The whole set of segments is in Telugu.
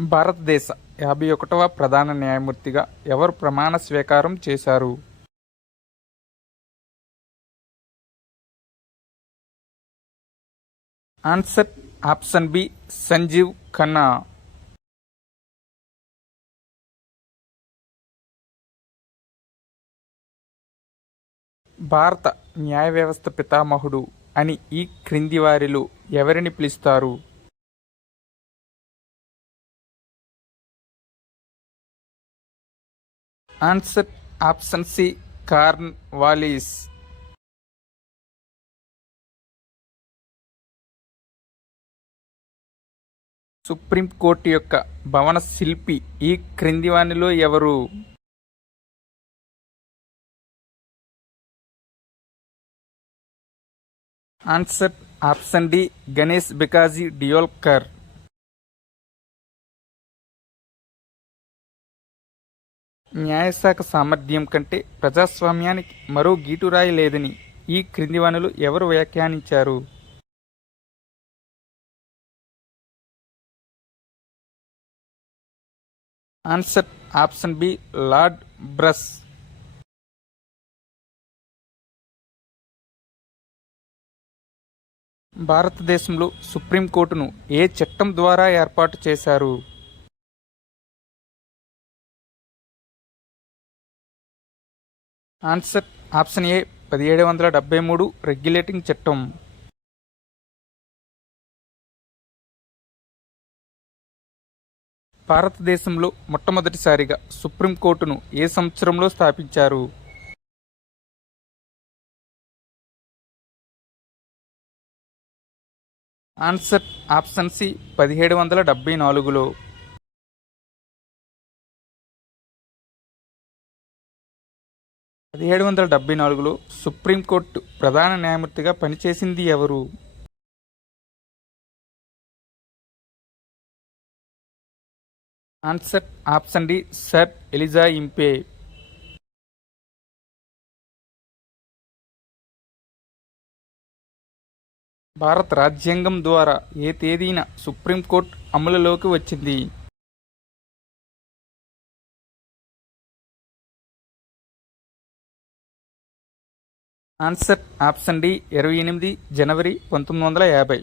భారతదేశ 51వ ప్రధాన న్యాయమూర్తిగా ఎవరు ప్రమాణ స్వీకారం చేశారు? Answer option B Sanjiv Khanna. భారత న్యాయ వ్యవస్థ పితామహుడు అని ఈ క్రింది వారిలో ఎవరిని పిలుస్తారు? Answer option C Cornwallis. Supreme court యొక్క భవన శిల్పి ఈ క్రింది వానిలో ఎవరు? Answer option D Ganesh Bhikaji Deolkar. న్యాయశాఖ సామర్థ్యం కంటే ప్రజాస్వామ్యానికి మరో గీటురాయి లేదని ఈ క్రింది వానిలో ఎవరు వ్యాఖ్యానించారు? Answer option B Lord Bryce. భారతదేశంలో సుప్రీంకోర్టును ఏ చట్టం ద్వారా ఏర్పాటు చేశారు? ఆన్సర్ ఆప్షన్ ఏ 1773 రెగ్యులేటింగ్ చట్టం. భారతదేశంలో మొట్టమొదటిసారిగా సుప్రీంకోర్టును ఏ సంవత్సరంలో స్థాపించారు? ఆన్సర్ ఆప్షన్ సి 1774లో. 1774లో సుప్రీంకోర్టు ప్రధాన న్యాయమూర్తిగా పనిచేసింది ఎవరు? Answer option D sir Elijah Impey. భారత రాజ్యాంగం ద్వారా ఏ తేదీన సుప్రీంకోర్టు అమలులోకి వచ్చింది? ఆన్సర్ ఆప్షన్ డి 28 జనవరి 1950.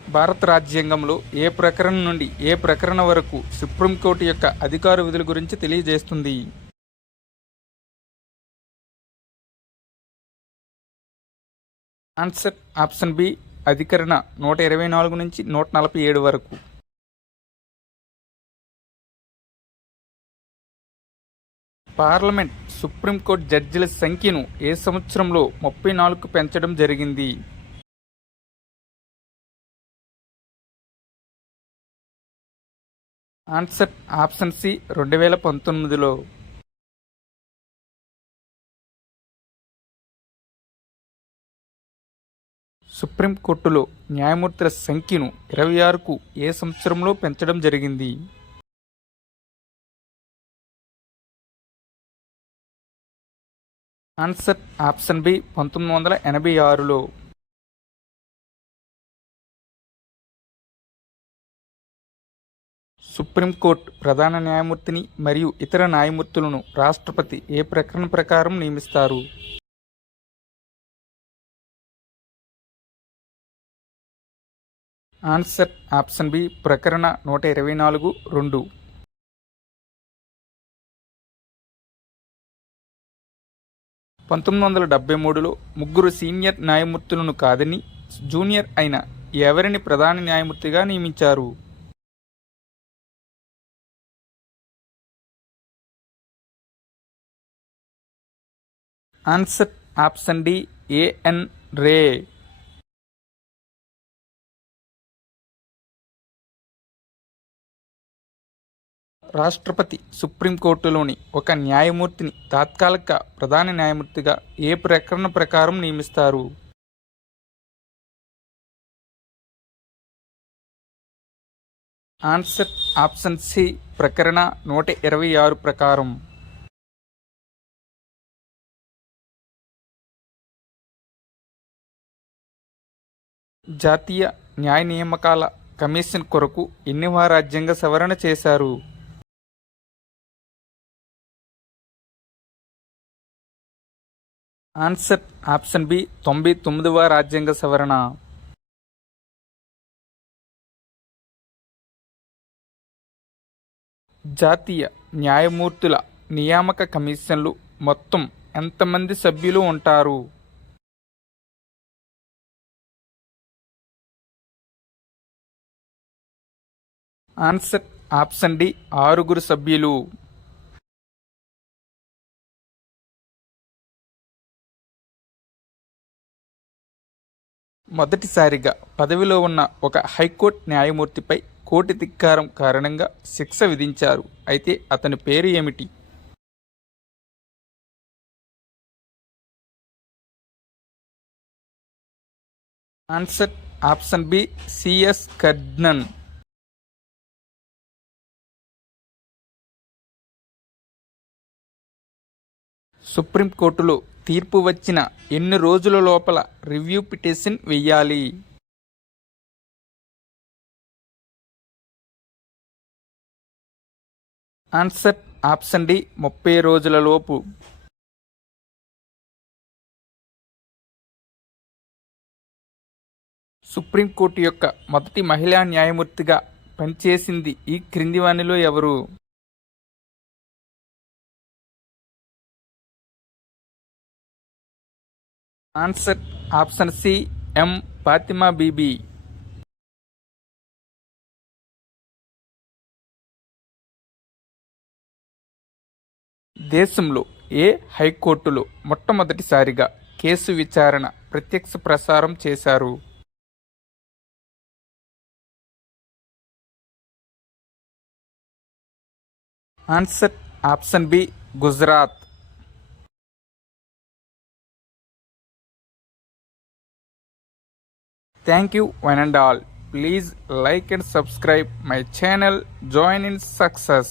భారత రాజ్యాంగంలో ఏ ప్రకరణ నుండి ఏ ప్రకరణ వరకు సుప్రీంకోర్టు యొక్క అధికార విధుల గురించి తెలియజేస్తుంది? ఆన్సర్ ఆప్షన్ బి అధికరణ 124 నుంచి 147 వరకు. పార్లమెంట్ సుప్రీంకోర్టు జడ్జిల సంఖ్యను ఏ సంవత్సరంలో 34కు పెంచడం జరిగింది? ఆన్సర్ ఆప్షన్ సి 2019లో. సుప్రీంకోర్టులో న్యాయమూర్తుల సంఖ్యను 26కు ఏ సంవత్సరంలో పెంచడం జరిగింది? ఆన్సర్ ఆప్షన్ బి 1986లో. సుప్రీంకోర్టు ప్రధాన న్యాయమూర్తిని మరియు ఇతర న్యాయమూర్తులను రాష్ట్రపతి ఏ ప్రకరణ ప్రకారం నియమిస్తారు? ఆన్సర్ ఆప్షన్ బి ప్రకరణ 124(2). 1973లో ముగ్గురు సీనియర్ న్యాయమూర్తులను కాదని జూనియర్ అయిన ఎవరిని ప్రధాన న్యాయమూర్తిగా నియమించారు? ఆన్సర్ ఆప్షన్ డి ఏఎన్ రే. రాష్ట్రపతి సుప్రీంకోర్టులోని ఒక న్యాయమూర్తిని తాత్కాలిక ప్రధాన న్యాయమూర్తిగా ఏ ప్రకరణ ప్రకారం నియమిస్తారు? ఆన్సర్ ఆప్షన్ సి ప్రకరణ 126 ప్రకారం. జాతీయ న్యాయ నియామకాల కమిషన్ కొరకు ఎన్నివ రాజ్యాంగ సవరణ చేశారు? ఆన్సర్ ఆప్షన్ బి 99వ రాజ్యాంగ సవరణ. జాతీయ న్యాయమూర్తుల నియామక కమిషన్లు మొత్తం ఎంతమంది సభ్యులు ఉంటారు? ఆన్సర్ ఆప్షన్ డి 6 సభ్యులు. మొదటిసారిగా పదవిలో ఉన్న ఒక హైకోర్టు న్యాయమూర్తిపై కోర్టు ధిక్కారం కారణంగా శిక్ష విధించారు. అయితే అతని పేరు ఏమిటి? Answer option B C S Karnan. సుప్రీంకోర్టులో తీర్పు వచ్చిన ఎన్ని రోజుల లోపల రివ్యూ పిటిషన్ వెయ్యాలి? ఆన్సర్ ఆప్షన్ డి 30 రోజుల లోపు. సుప్రీంకోర్టు యొక్క మొదటి మహిళా న్యాయమూర్తిగా పనిచేసింది ఈ క్రింది వానిలో ఎవరు? Answer option C M Fathima Bibi. దేశంలో ఏ హైకోర్టులో మొట్టమొదటిసారిగా కేసు విచారణ ప్రత్యక్ష ప్రసారం చేశారు? Answer option B Gujarat. Thank you one and all. Please like and subscribe my channel. Join in success.